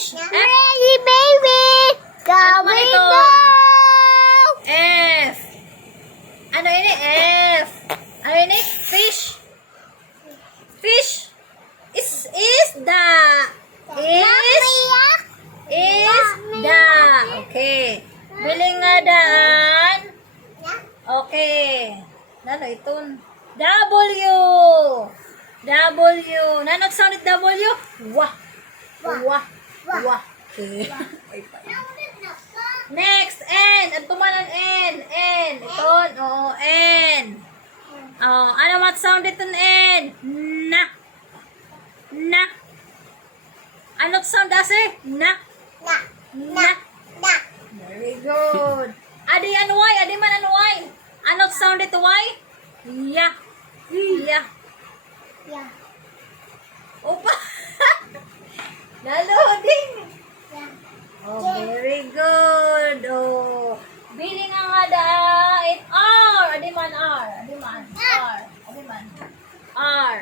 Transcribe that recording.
fish. F. Ready, baby. Ano man Going ito? go. F. Ano ini? F. Ano ini? Fish. Fish. Is the. Is the. Okay. Bilingadaan. Okay. Nano ito? W. W. Nanot sound it W? Wah. Wah. Wah. Okay. Next, N. Ano man ang N? N. Ito. Oo, N. Oh, ano mat sound ito ng N? Na. Na. Anong sound ase? Na. Na. Very good. Adi ano Y? Adi man ano Y? Anong sound ito Y? Ya. Ya. Opa. Naloading. Oh, very good. Oh. Biling nga da it R. Adi man R. Adi man R. Adi man R.